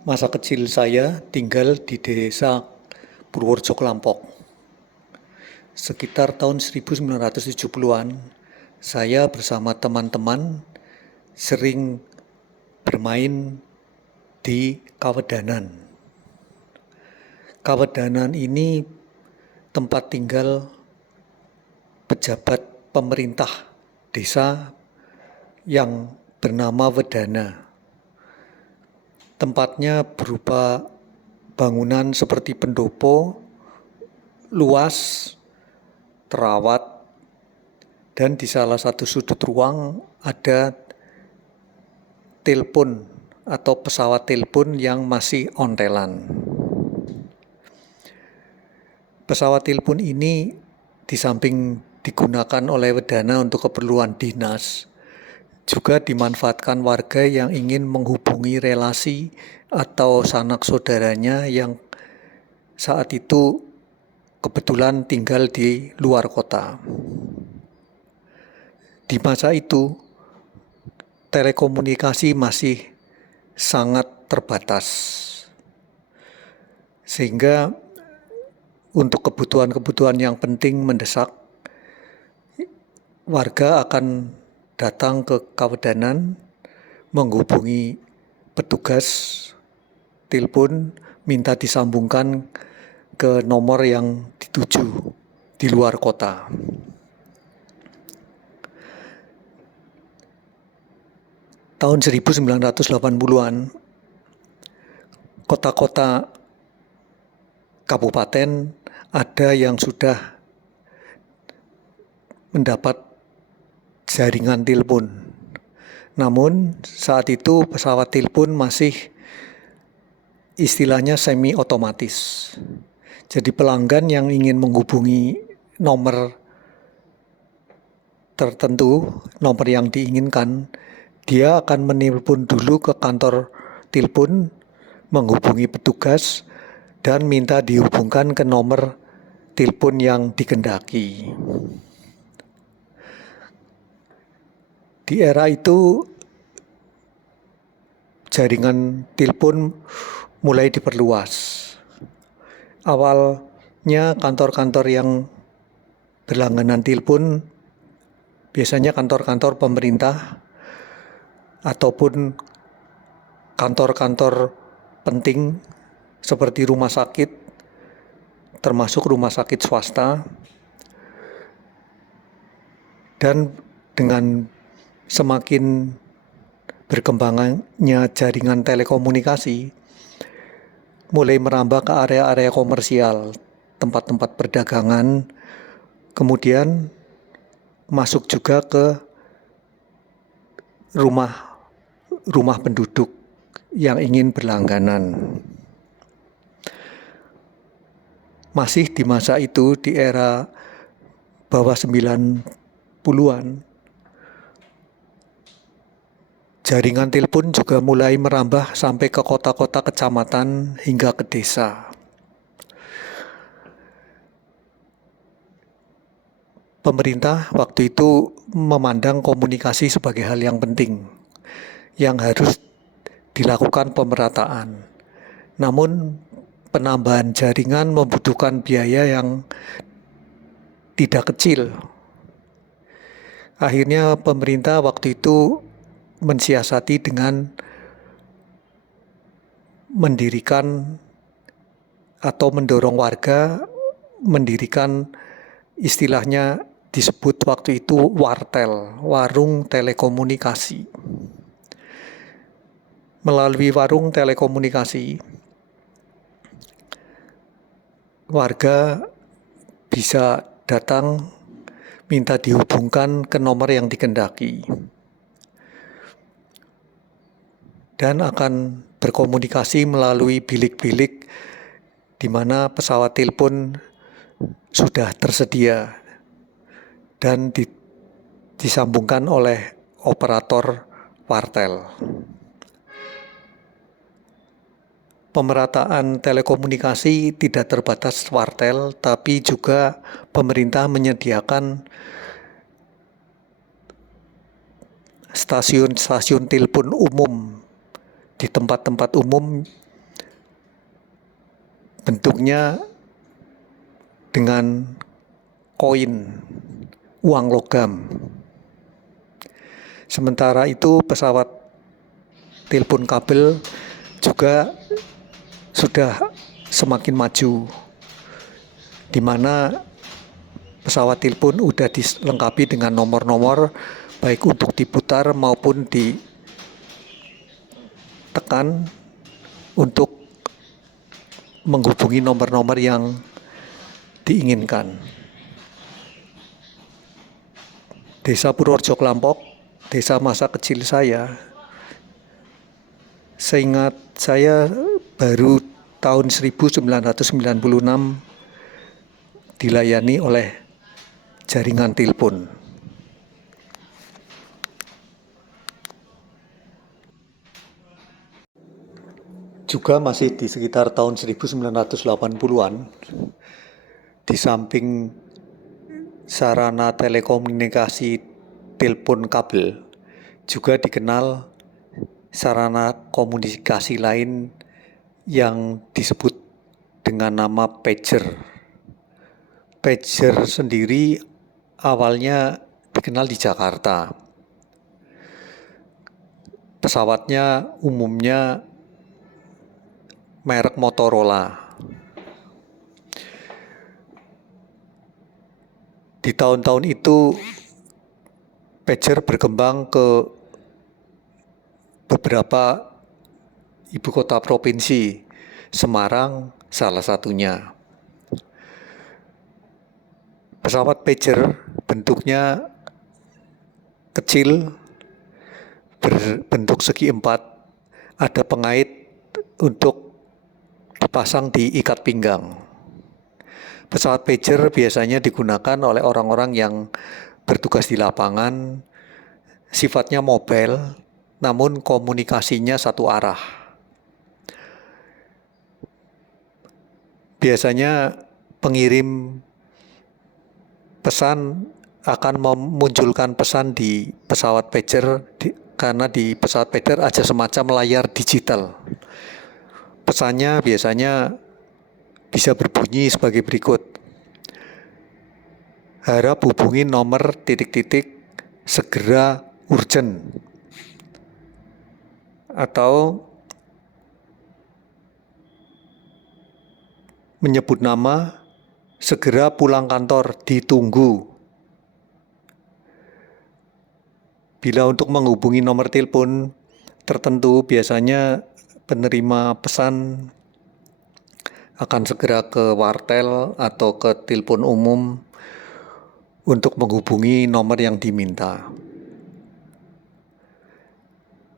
Masa kecil saya tinggal di desa Purworejo Klampok. Sekitar tahun 1970-an, saya bersama teman-teman sering bermain di Kawedanan. Kawedanan ini tempat tinggal pejabat pemerintah desa yang bernama Wedana. Tempatnya berupa bangunan seperti pendopo, luas, terawat, dan di salah satu sudut ruang ada telepon atau pesawat telepon yang masih ontelan. Pesawat telepon ini di samping digunakan oleh Wedana untuk keperluan dinas, juga dimanfaatkan warga yang ingin menghubungi relasi atau sanak saudaranya yang saat itu kebetulan tinggal di luar kota. Di masa itu, telekomunikasi masih sangat terbatas. Sehingga untuk kebutuhan-kebutuhan yang penting mendesak, warga akan datang ke Kawedanan, menghubungi petugas telepon, minta disambungkan ke nomor yang dituju di luar kota. Tahun 1980-an, kota-kota kabupaten ada yang sudah mendapat jaringan telepon. Namun saat itu pesawat telepon masih istilahnya semi otomatis. Jadi pelanggan yang ingin menghubungi nomor tertentu, nomor yang diinginkan, dia akan menelpon dulu ke kantor telepon, menghubungi petugas, dan minta dihubungkan ke nomor telepon yang dikehendaki. Di era itu, jaringan telepon mulai diperluas. Awalnya kantor-kantor yang berlangganan telepon, biasanya kantor-kantor pemerintah, ataupun kantor-kantor penting seperti rumah sakit, termasuk rumah sakit swasta. Dan dengan semakin berkembangnya jaringan telekomunikasi, mulai merambah ke area-area komersial, tempat-tempat perdagangan, kemudian masuk juga ke rumah penduduk yang ingin berlangganan. Masih di masa itu, di era bawah 90-an, jaringan telepon juga mulai merambah sampai ke kota-kota, kecamatan, hingga ke desa. Pemerintah waktu itu memandang komunikasi sebagai hal yang penting, yang harus dilakukan pemerataan. Namun penambahan jaringan membutuhkan biaya yang tidak kecil. Akhirnya pemerintah waktu itu mensiasati dengan mendirikan atau mendorong warga mendirikan, istilahnya disebut waktu itu wartel, warung telekomunikasi. Melalui warung telekomunikasi, warga bisa datang minta dihubungkan ke nomor yang dikehendaki dan akan berkomunikasi melalui bilik-bilik di mana pesawat telepon sudah tersedia dan disambungkan oleh operator wartel. Pemerataan telekomunikasi tidak terbatas wartel, tapi juga pemerintah menyediakan stasiun-stasiun telepon umum di tempat-tempat umum bentuknya dengan koin, uang logam. Sementara itu pesawat telepon kabel juga sudah semakin maju, di mana pesawat telepon udah dilengkapi dengan nomor-nomor baik untuk diputar maupun ditekan untuk menghubungi nomor-nomor yang diinginkan. Desa Purworejo Klampok, desa masa kecil saya, seingat saya baru tahun 1996 dilayani oleh jaringan telepon. Juga masih di sekitar tahun 1980-an, di samping sarana telekomunikasi telepon kabel, juga dikenal sarana komunikasi lain yang disebut dengan nama pager. Pager sendiri awalnya dikenal di Jakarta. Pesawatnya umumnya merek Motorola. Di tahun-tahun itu pager berkembang ke beberapa ibu kota provinsi, Semarang salah satunya. Pesawat pager bentuknya kecil, berbentuk segi empat, ada pengait untuk dipasang di ikat pinggang. Pesawat pager biasanya digunakan oleh orang-orang yang bertugas di lapangan, sifatnya mobile, namun komunikasinya satu arah. Biasanya pengirim pesan akan memunculkan pesan di pesawat pager, karena di pesawat pager ada semacam layar digital. Pesannya biasanya bisa berbunyi sebagai berikut: harap hubungi nomor ... segera urgent, atau menyebut nama, segera pulang kantor, ditunggu. Bila untuk menghubungi nomor telepon tertentu, biasanya penerima pesan akan segera ke wartel atau ke telepon umum untuk menghubungi nomor yang diminta.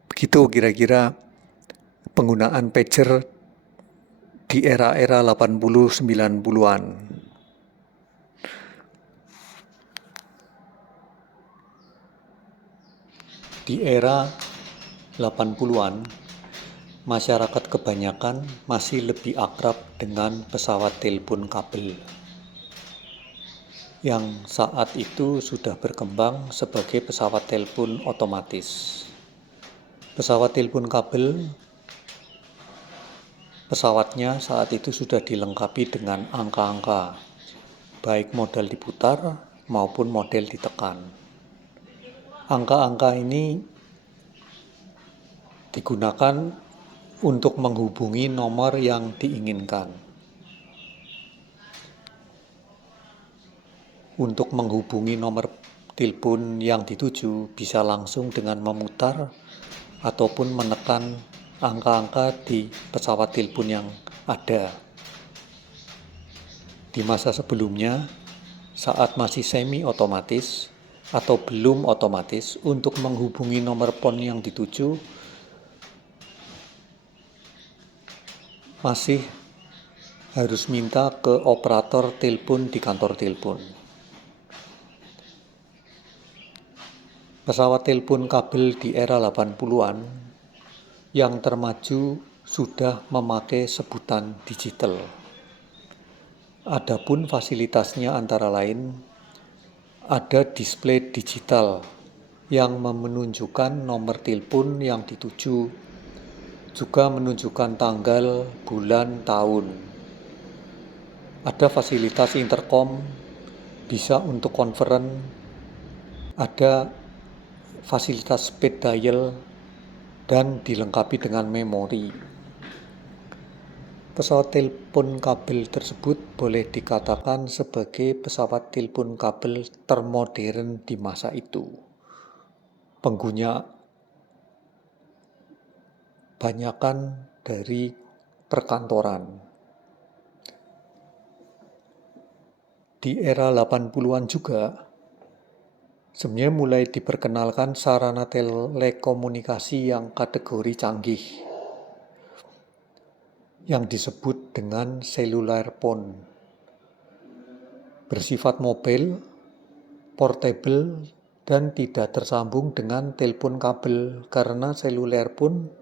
Begitu kira-kira penggunaan pager di era-era 80-90-an. Di era 80-an, masyarakat kebanyakan masih lebih akrab dengan pesawat telepon kabel, yang saat itu sudah berkembang sebagai pesawat telepon otomatis. Pesawat telepon kabel, pesawatnya saat itu sudah dilengkapi dengan angka-angka, baik model diputar maupun model ditekan. Angka-angka ini digunakan untuk menghubungi nomor yang diinginkan. Untuk menghubungi nomor telepon yang dituju bisa langsung dengan memutar ataupun menekan angka-angka di pesawat telepon yang ada. Di masa sebelumnya, saat masih semi otomatis atau belum otomatis, untuk menghubungi nomor pon yang dituju masih harus minta ke operator telepon di kantor telepon. Pesawat telepon kabel di era 80-an yang termaju sudah memakai sebutan digital. Adapun fasilitasnya antara lain ada display digital yang menunjukkan nomor telepon yang dituju, juga menunjukkan tanggal, bulan, tahun. Ada fasilitas intercom, bisa untuk konferen, ada fasilitas speed dial, dan dilengkapi dengan memori. Pesawat telepon kabel tersebut boleh dikatakan sebagai pesawat telepon kabel termodern di masa itu. Pengguna banyakan dari perkantoran. Di era 80-an juga, sebenarnya mulai diperkenalkan sarana telekomunikasi yang kategori canggih, yang disebut dengan cellular phone. Bersifat mobil, portable, dan tidak tersambung dengan telepon kabel karena seluler phone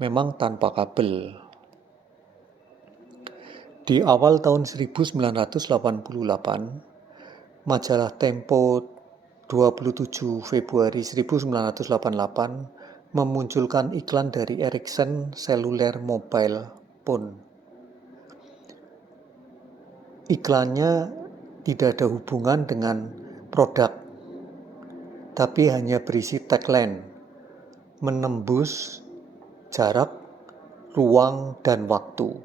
memang tanpa kabel. Di awal tahun 1988, majalah Tempo 27 Februari 1988 memunculkan iklan dari Ericsson Cellular Mobile Phone. Iklannya tidak ada hubungan dengan produk, tapi hanya berisi tagline, menembus jarak, ruang, dan waktu.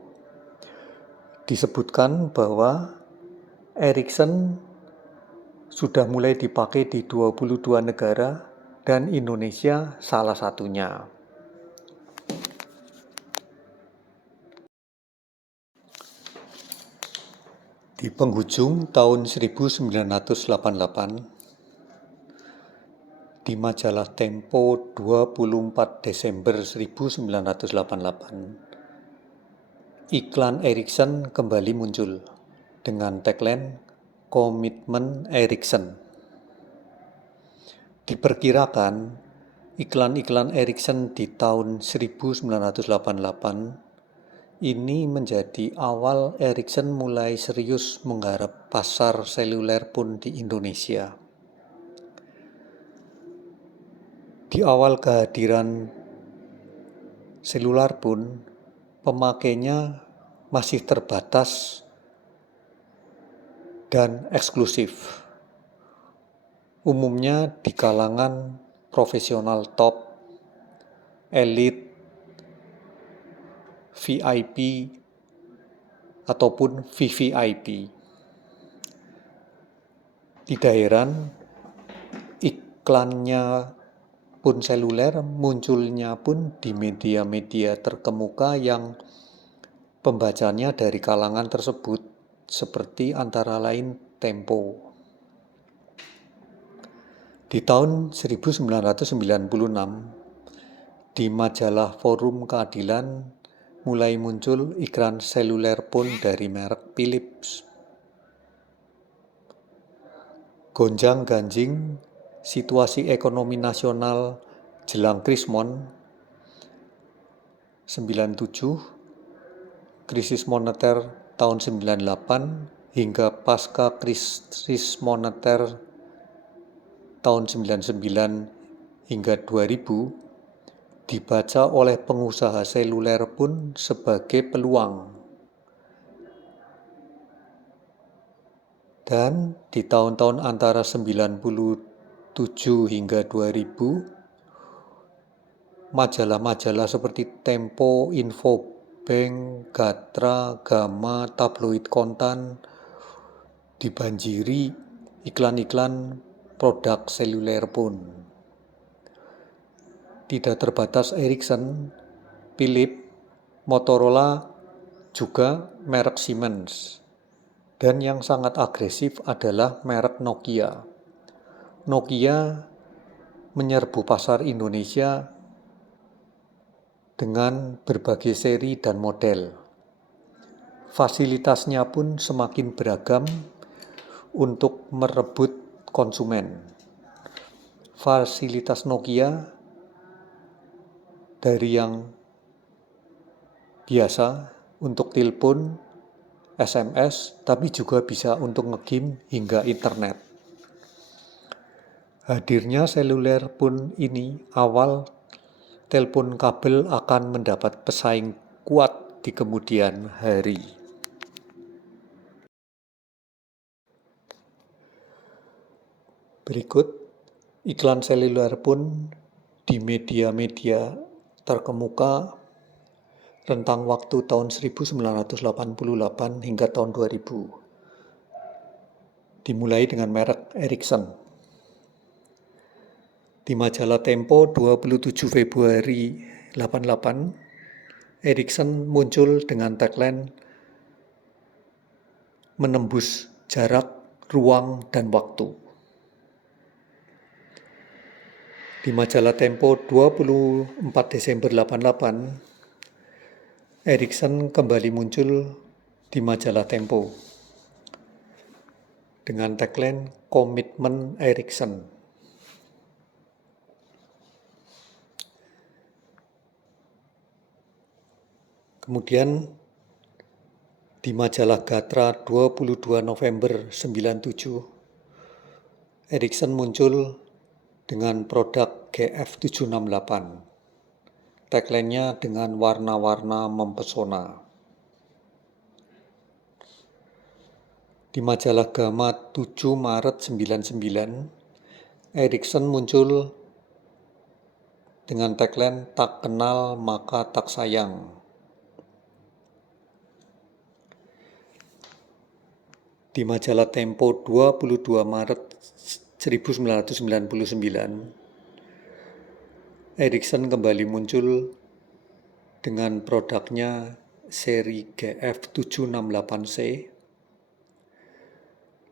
Disebutkan bahwa Ericsson sudah mulai dipakai di 22 negara dan Indonesia salah satunya. Di penghujung tahun 1988, di majalah Tempo 24 Desember 1988, iklan Ericsson kembali muncul dengan tagline Komitmen Ericsson. Diperkirakan iklan-iklan Ericsson di tahun 1988 ini menjadi awal Ericsson mulai serius menggarap pasar seluler pun di Indonesia. Di awal kehadiran seluler pun, pemakainya masih terbatas dan eksklusif. Umumnya di kalangan profesional top, elit, VIP, ataupun VVIP. Tidak heran iklannya pun seluler munculnya pun di media-media terkemuka yang pembacanya dari kalangan tersebut, seperti antara lain Tempo. Di tahun 1996, di majalah Forum Keadilan mulai muncul iklan seluler pun dari merek Philips. Gonjang-ganjing situasi ekonomi nasional jelang Krismon 97, krisis moneter tahun 98 hingga pasca krisis moneter tahun 99 hingga 2000 dibaca oleh pengusaha seluler pun sebagai peluang. Dan di tahun-tahun antara 97 hingga 2000, majalah-majalah seperti Tempo, Infobank, Gatra, Gama, Tabloid Kontan dibanjiri iklan-iklan produk seluler pun. Tidak terbatas Ericsson, Philips, Motorola, juga merek Siemens. Dan yang sangat agresif adalah merek Nokia. Nokia menyerbu pasar Indonesia dengan berbagai seri dan model. Fasilitasnya pun semakin beragam untuk merebut konsumen. Fasilitas Nokia dari yang biasa untuk telepon, SMS, tapi juga bisa untuk nge-game hingga internet. Hadirnya seluler pun ini awal telepon kabel akan mendapat pesaing kuat di kemudian hari. Berikut iklan seluler pun di media-media terkemuka rentang waktu tahun 1988 hingga tahun 2000. Dimulai dengan merek Ericsson. Di majalah Tempo 27 Februari 88, Ericsson muncul dengan tagline menembus jarak, ruang, dan waktu. Di majalah Tempo 24 Desember 88, Ericsson kembali muncul di majalah Tempo dengan tagline Komitmen Ericsson. Kemudian di majalah Gatra 22 November 97, Ericsson muncul dengan produk GF768. Tagline-nya dengan warna-warna mempesona. Di majalah Gama 7 Maret 99, Ericsson muncul dengan tagline tak kenal maka tak sayang. Di majalah Tempo 22 Maret 1999, Ericsson kembali muncul dengan produknya seri GF768C.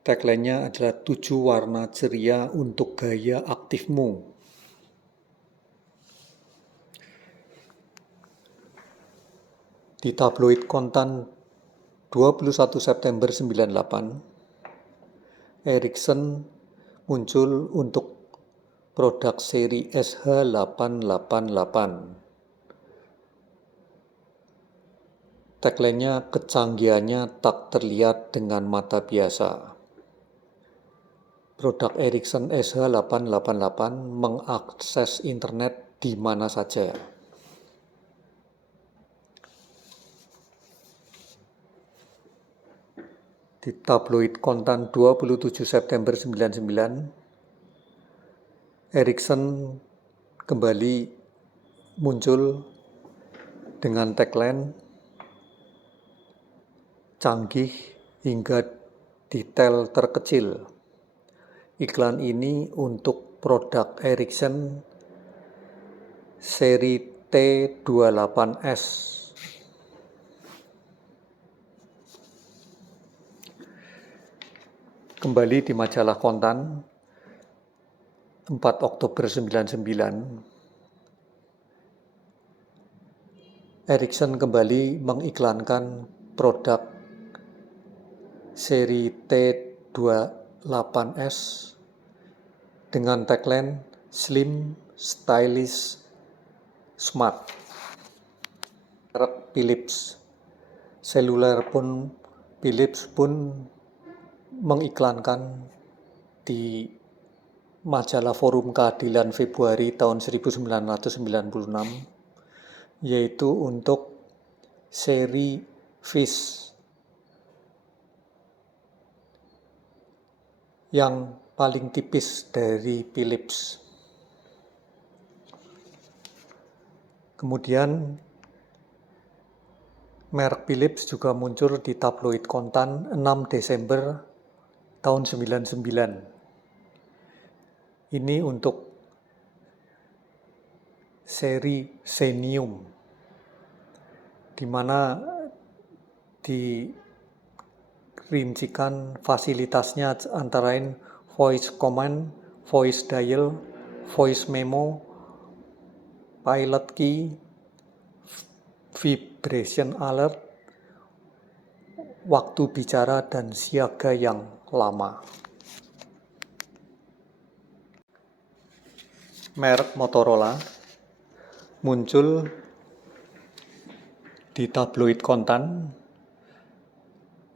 Tagline-nya adalah 7 warna ceria untuk gaya aktifmu. Di tabloid Kontan 21 September 98, Ericsson muncul untuk produk seri SH888. Tagline-nya kecanggihannya tak terlihat dengan mata biasa. Produk Ericsson SH888 mengakses internet di mana saja. Di tabloid Kontan 27 September 99, Ericsson kembali muncul dengan tagline canggih hingga detail terkecil. Iklan ini untuk produk Ericsson seri T28S. Kembali di majalah Kontan 4 Oktober 99, Ericsson kembali mengiklankan produk seri T28S dengan tagline slim, stylish, smart. Merek Philips. Philips pun mengiklankan di majalah Forum Keadilan Februari tahun 1996, yaitu untuk seri Fish yang paling tipis dari Philips. Kemudian merek Philips juga muncul di tabloid Kontan 6 Desember tahun 99. Ini untuk seri Xenium, di mana dirincikan fasilitasnya antara lain voice command, voice dial, voice memo, pilot key, vibration alert, waktu bicara, dan siaga yang lama. Merek Motorola muncul di tabloid Kontan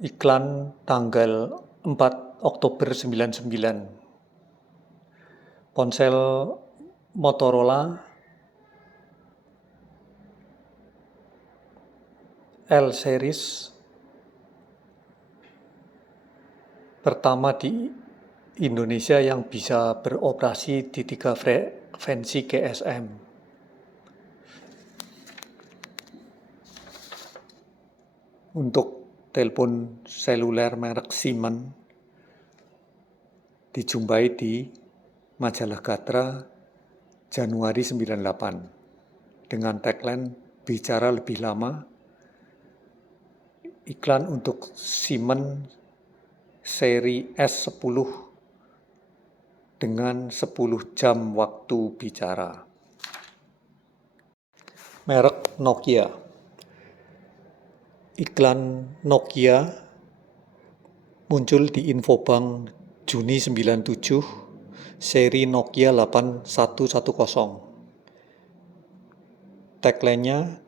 iklan tanggal 4 Oktober 99. Ponsel Motorola L series pertama Indonesia yang bisa beroperasi di 3 frekuensi GSM. Untuk telepon seluler merek Siemens dijumpai di Majalah Gatra Januari 98 dengan tagline bicara lebih lama. Iklan untuk Siemens seri S10 dengan 10 jam waktu bicara. Merek Nokia. Iklan Nokia muncul di Infobank Juni 97, seri Nokia 8110. Tagline-nya,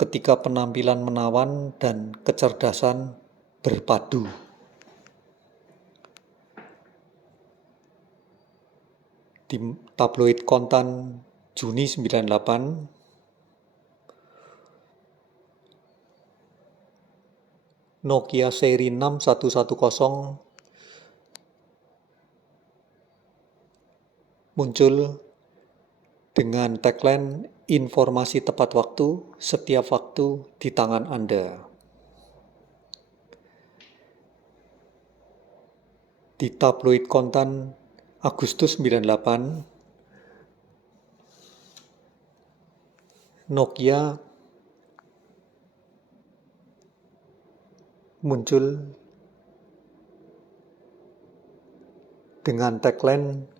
ketika penampilan menawan dan kecerdasan berpadu. Di tabloid Kontan Juni 98, Nokia seri 6110 muncul dengan tagline informasi tepat waktu, setiap waktu di tangan Anda. Di tabloid Kontan Agustus 98, Nokia muncul dengan tagline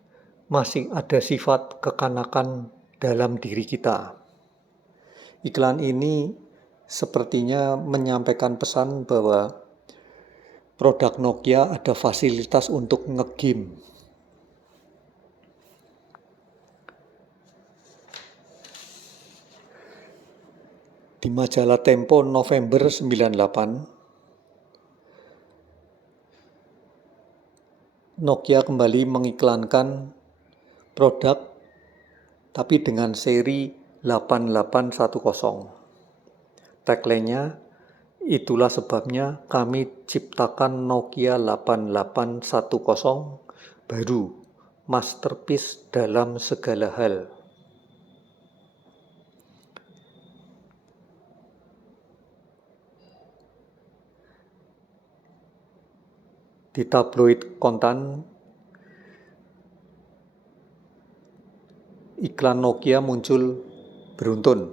masih ada sifat kekanakan dalam diri kita. Iklan ini sepertinya menyampaikan pesan bahwa produk Nokia ada fasilitas untuk nge-game. Di majalah Tempo November 98, Nokia kembali mengiklankan produk tapi dengan seri 8810. Tagline-nya, itulah sebabnya kami ciptakan Nokia 8810 baru, masterpiece dalam segala hal. Di tabloid Kontan, iklan Nokia muncul beruntun,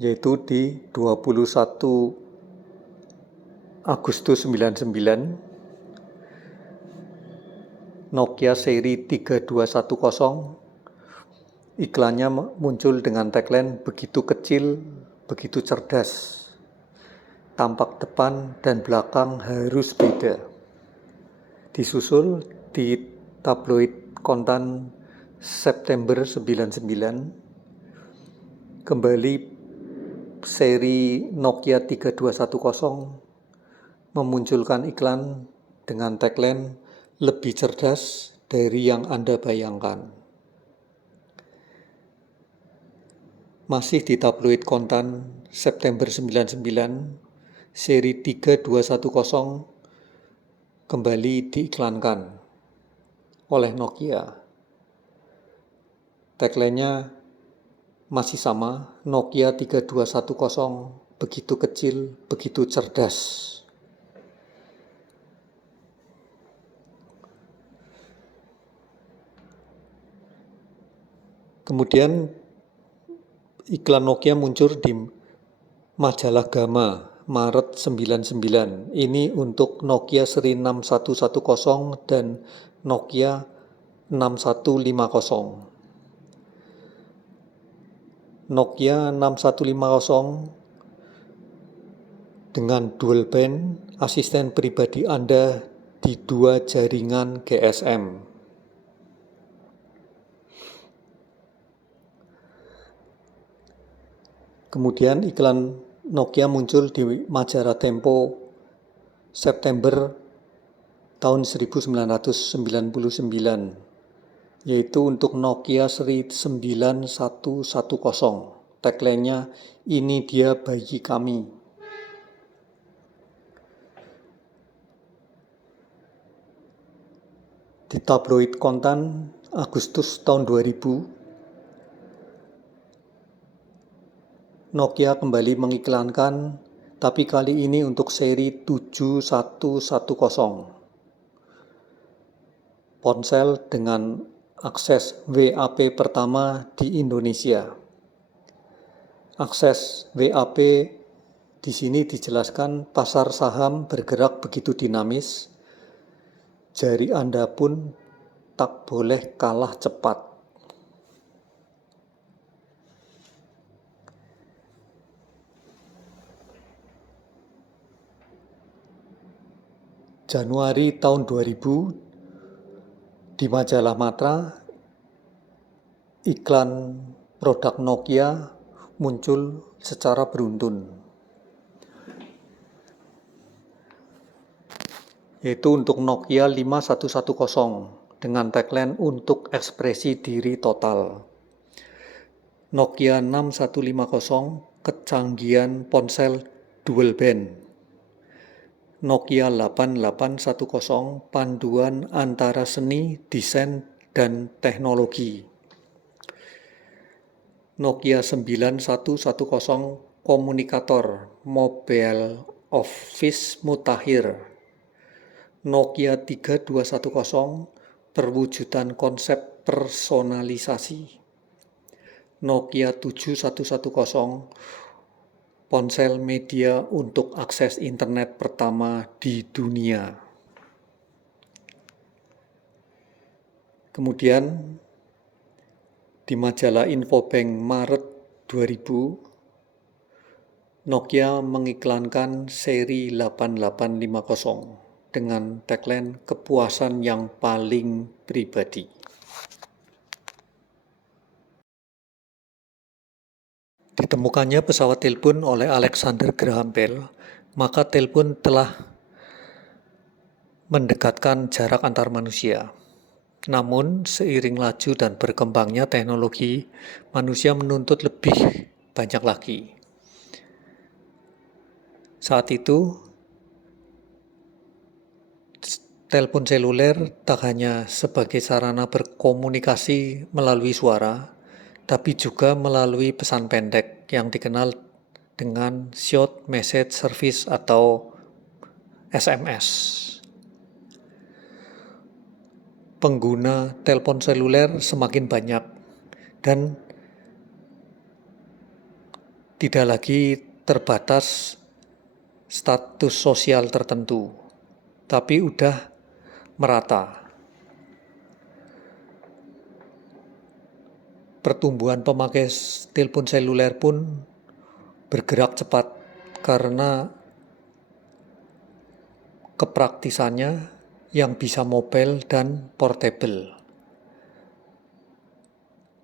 yaitu di 21 Agustus 99, Nokia seri 3210, iklannya muncul dengan tagline begitu kecil, begitu cerdas. Tampak depan dan belakang harus beda. Disusul di tabloid Kontan September 99, kembali seri Nokia 3210 memunculkan iklan dengan tagline lebih cerdas dari yang Anda bayangkan. Masih di tabloid Kontan September 99, seri 3210 kembali diiklankan oleh Nokia. Tagline-nya masih sama, Nokia 3210 begitu kecil, begitu cerdas. Kemudian iklan Nokia muncul di majalah Gama Maret 99. Ini untuk Nokia seri 6110 dan Nokia 6150. Nokia 6150 dengan dual band asisten pribadi Anda di 2 jaringan GSM. Kemudian iklan Nokia muncul di majalah Tempo September tahun 1999, yaitu untuk Nokia seri 9110. Tagline-nya, ini dia bayi kami. Di tabloid Kontan Agustus tahun 2000, Nokia kembali mengiklankan, tapi kali ini untuk seri 7110. Ponsel dengan akses WAP pertama di Indonesia. Akses WAP di sini dijelaskan pasar saham bergerak begitu dinamis, jari Anda pun tak boleh kalah cepat. Januari tahun 2000, di majalah Matra, iklan produk Nokia muncul secara beruntun, yaitu untuk Nokia 5110 dengan tagline untuk ekspresi diri total. Nokia 6150 kecanggihan ponsel dual band. Nokia 8810 panduan antara seni, desain, dan teknologi. Nokia 9110 komunikator mobile office mutakhir. Nokia 3210 perwujudan konsep personalisasi. Nokia 7110 ponsel media untuk akses internet pertama di dunia. Kemudian di majalah Infobank Maret 2000, Nokia mengiklankan seri 8850 dengan tagline kepuasan yang paling pribadi. Ditemukannya pesawat telepon oleh Alexander Graham Bell, maka telepon telah mendekatkan jarak antar manusia. Namun, seiring laju dan berkembangnya teknologi, manusia menuntut lebih banyak lagi. Saat itu, telepon seluler tak hanya sebagai sarana berkomunikasi melalui suara, tapi juga melalui pesan pendek yang dikenal dengan Short Message Service atau SMS. Pengguna telepon seluler semakin banyak dan tidak lagi terbatas status sosial tertentu, tapi udah merata. Pertumbuhan pemakai telepon seluler pun bergerak cepat karena kepraktisannya yang bisa mobile dan portable.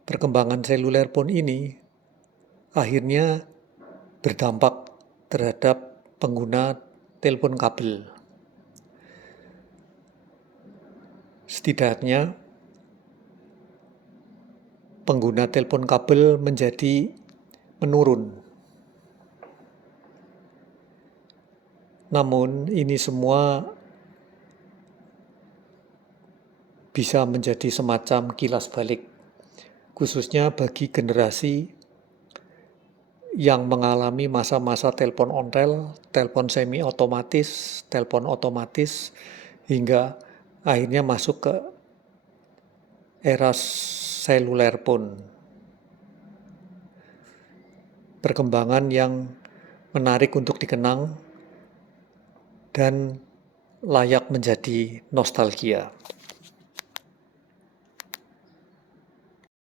Perkembangan seluler pun ini akhirnya berdampak terhadap pengguna telepon kabel. Setidaknya pengguna telepon kabel menjadi menurun. Namun ini semua bisa menjadi semacam kilas balik, khususnya bagi generasi yang mengalami masa-masa telepon ontel, telepon semi otomatis, telepon otomatis, hingga akhirnya masuk ke era seluler pun. Perkembangan yang menarik untuk dikenang dan layak menjadi nostalgia.